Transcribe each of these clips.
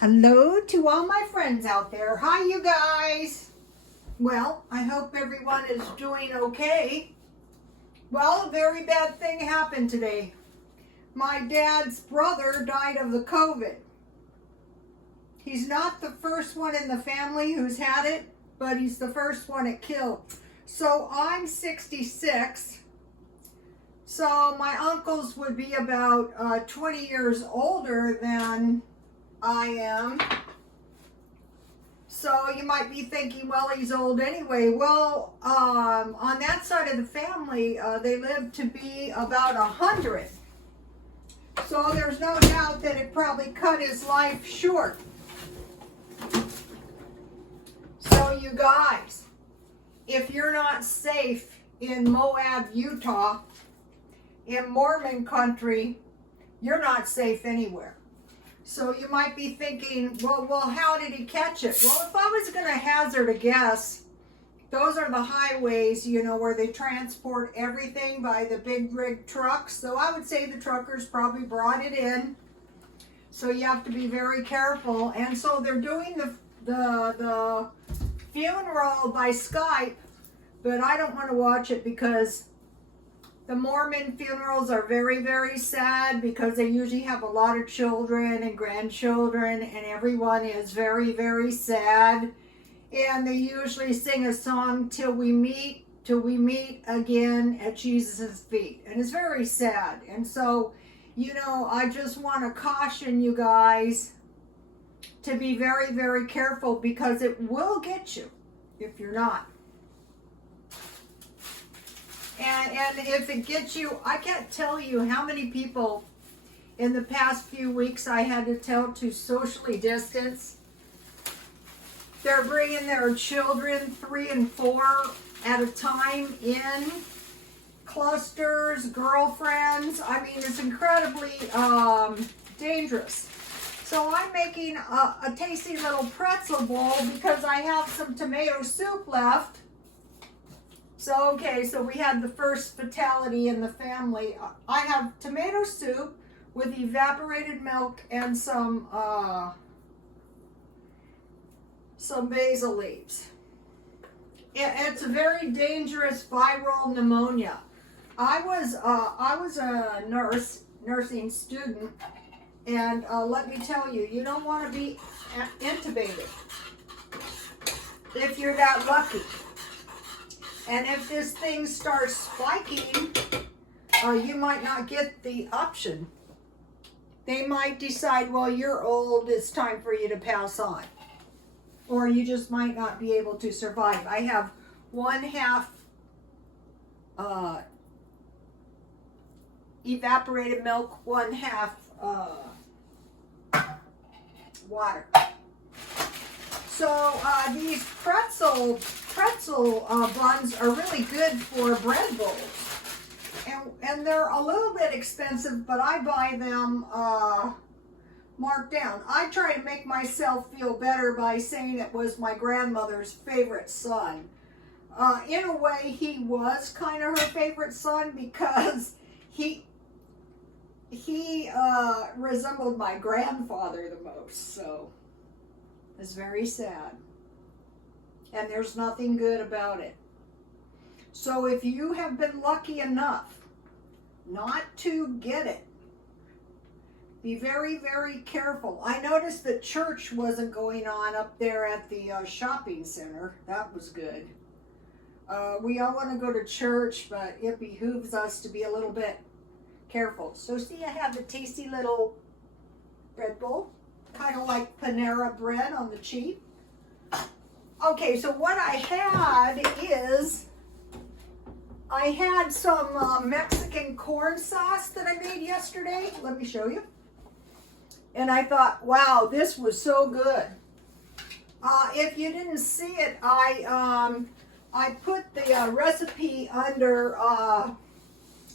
Hello to all my friends out there. Hi, you guys. Well, I hope everyone is doing okay. Well, a very bad thing happened today. My dad's brother died of the COVID. He's not the first one in the family who's had it, but he's the first one it killed. So I'm 66. So my uncles would be about 20 years older than I am. So you might be thinking, well, he's old anyway. Well, on that side of the family, they lived to be about 100. So there's no doubt that it probably cut his life short. So you guys, if you're not safe in Moab, Utah, in Mormon country, you're not safe anywhere. So you might be thinking, well, how did he catch it? Well, if I was going to hazard a guess, those are the highways, where they transport everything by the big rig trucks. So I would say the truckers probably brought it in. So you have to be very careful. And so they're doing the funeral by Skype, but I don't want to watch it because the Mormon funerals are very, very sad because they usually have a lot of children and grandchildren, and everyone is very, very sad. And they usually sing a song till we meet again at Jesus' feet. And it's very sad. And so, I just want to caution you guys to be very, very careful because it will get you if you're not. And if it gets you, I can't tell you how many people in the past few weeks I had to tell to socially distance. They're bringing their children 3 and 4 at a time in clusters, girlfriends. I mean, it's incredibly dangerous. So I'm making a tasty little pretzel bowl because I have some tomato soup left. So, okay, so we had the first fatality in the family. I have tomato soup with evaporated milk and some basil leaves. It's a very dangerous viral pneumonia. I was a nursing student, and let me tell you, you don't want to be intubated if you're that lucky. And if this thing starts spiking, you might not get the option. They might decide, well, you're old, it's time for you to pass on. Or you just might not be able to survive. I have 1/2 evaporated milk, 1/2 water. So these pretzel buns are really good for bread bowls. And they're a little bit expensive, but I buy them marked down. I try to make myself feel better by saying it was my grandmother's favorite son. In a way, he was kind of her favorite son because he resembled my grandfather the most, so it's very sad. And there's nothing good about it. So if you have been lucky enough not to get it, be very, very careful. I noticed that church wasn't going on up there at the shopping center. That was good. We all want to go to church, but it behooves us to be a little bit careful. So see, I have the tasty little bread bowl, kind of like Panera bread on the cheap. Okay, so what I had is, I had some Mexican corn sauce that I made yesterday. Let me show you. And I thought, wow, this was so good. If you didn't see it, I put the recipe under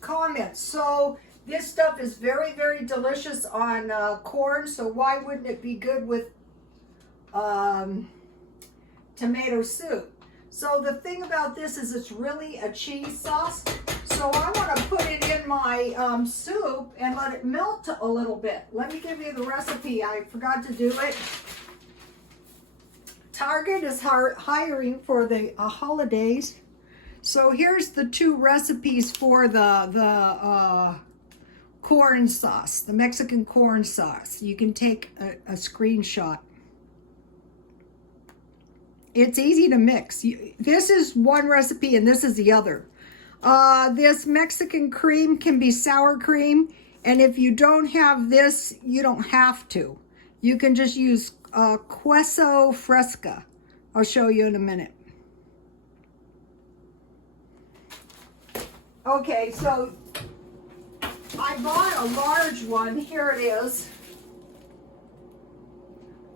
comments. So this stuff is very, very delicious on corn. So why wouldn't it be good with tomato soup? So the thing about this is it's really a cheese sauce. So So I want to put it in my soup and let it melt a little bit. Let me give you the recipe. I forgot to do it. Target is hiring for the holidays. So here's the 2 recipes for the corn sauce, the Mexican corn sauce. You can take a screenshot. It's easy to mix. This is one recipe and this is the other. This Mexican cream can be sour cream, and if you don't have this, you don't have to. You can just use queso fresca. I'll show you in a minute. Okay, so I bought a large one. Here it is.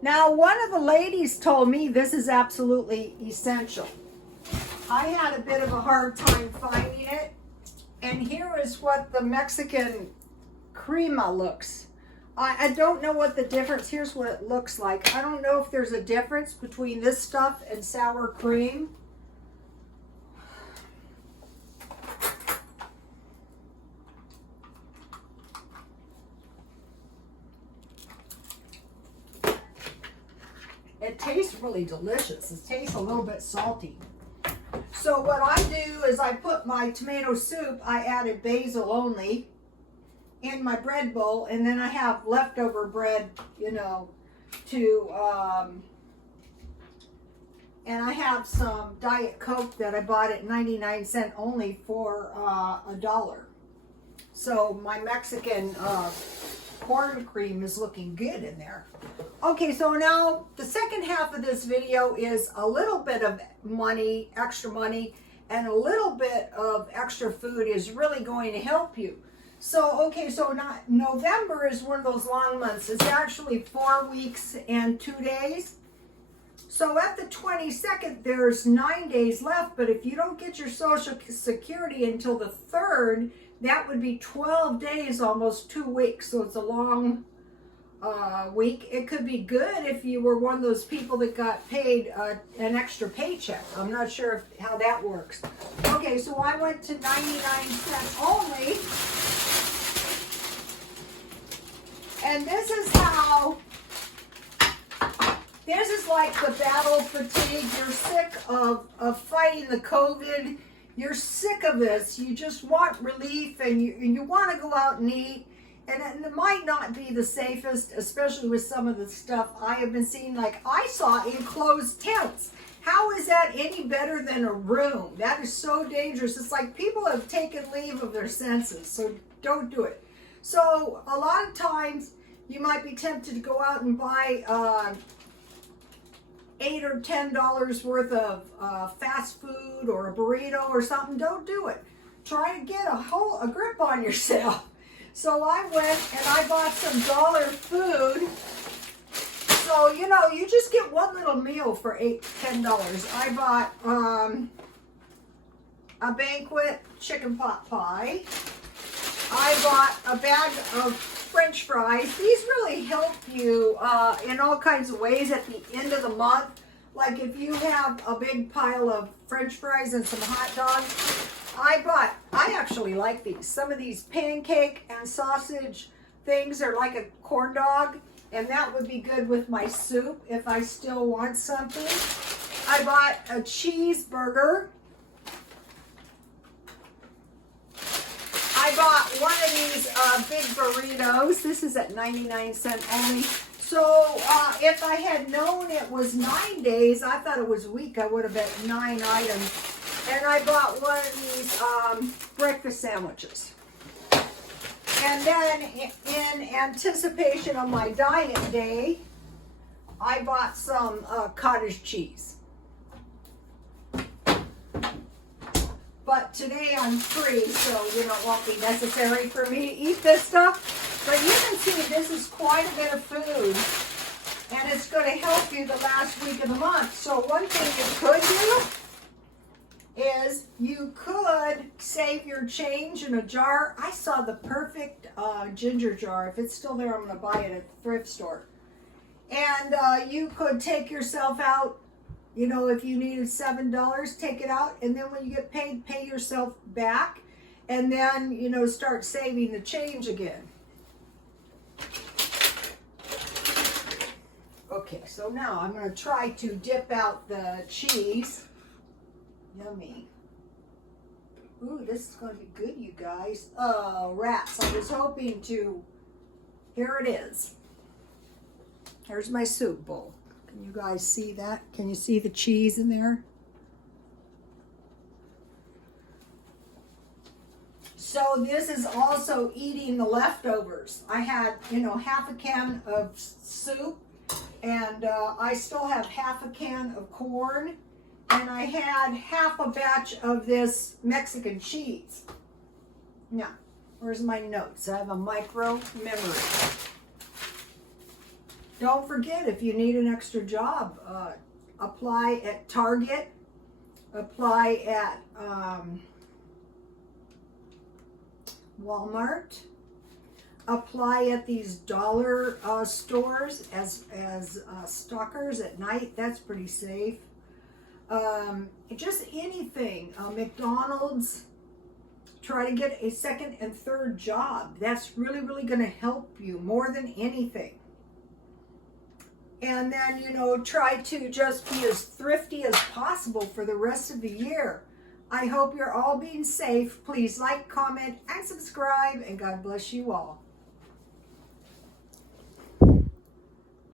Now, one of the ladies told me this is absolutely essential. I had a bit of a hard time finding it. And here is what the Mexican crema looks. I don't know what the difference, here's what it looks like. I don't know if there's a difference between this stuff and sour cream. It tastes really delicious. It tastes a little bit salty. So what I do is I put my tomato soup, I added basil only, in my bread bowl, and then I have leftover bread, you know, and I have some Diet Coke that I bought at 99 cents only for $1. So my Mexican corn cream is looking good in there. Okay, so now the second half of this video is a little bit of money, extra money, and a little bit of extra food is really going to help you. So, okay, so November is one of those long months. It's actually 4 weeks and 2 days. So at the 22nd, there's 9 days left, but if you don't get your Social Security until the 3rd, that would be 12 days, almost 2 weeks. So it's a long week. It could be good if you were one of those people that got paid an extra paycheck. I'm not sure how that works. Okay, so I went to 99 cents only. And this is how, this is like the battle fatigue. You're sick of fighting the COVID. You're sick of this. You just want relief, and you want to go out and eat. And it might not be the safest, especially with some of the stuff I have been seeing. Like I saw enclosed tents. How is that any better than a room? That is so dangerous. It's like people have taken leave of their senses. So don't do it. So a lot of times you might be tempted to go out and buy $8 or $10 worth of fast food or a burrito or something. Don't do it. Try to get a grip on yourself. So I went and I bought some dollar food. So, you know, you just get one little meal for $8, $10. I bought a Banquet chicken pot pie. I bought a bag of French fries. These really help you in all kinds of ways at the end of the month. Like if you have a big pile of French fries and some hot dogs, I actually like these. Some of these pancake and sausage things are like a corn dog, and that would be good with my soup if I still want something. I bought a cheeseburger. I bought one of these big burritos. This is at 99 cents only. So if I had known it was 9 days, I thought it was a week, I would have bet 9 items. And I bought one of these breakfast sandwiches. And then in anticipation of my diet day, I bought some cottage cheese. But today I'm free, so you know, it won't be necessary for me to eat this stuff. But you can see this is quite a bit of food, and it's going to help you the last week of the month. So one thing you could do is you could save your change in a jar. I saw the perfect ginger jar. If it's still there, I'm going to buy it at the thrift store. And you could take yourself out. You know, if you needed $7, take it out, and then when you get paid, pay yourself back. and then, you know, start saving the change again. Okay, so now I'm going to try to dip out the cheese. Yummy. Ooh, this is going to be good, you guys. Oh, rats. I was hoping to... Here it is. Here's my soup bowl. Can you guys see that? Can you see the cheese in there? So this is also eating the leftovers. I had, you know, half a can of soup, and I still have half a can of corn, and I had half a batch of this Mexican cheese. Now, where's my notes? I have a micro memory. Don't forget, if you need an extra job, apply at Target, apply at Walmart, apply at these dollar stores as stalkers at night. That's pretty safe. Just anything. McDonald's. Try to get a second and third job. That's really, really going to help you more than anything. And then, you know, try to just be as thrifty as possible for the rest of the year. I hope you're all being safe. Please like, comment, and subscribe, and God bless you all.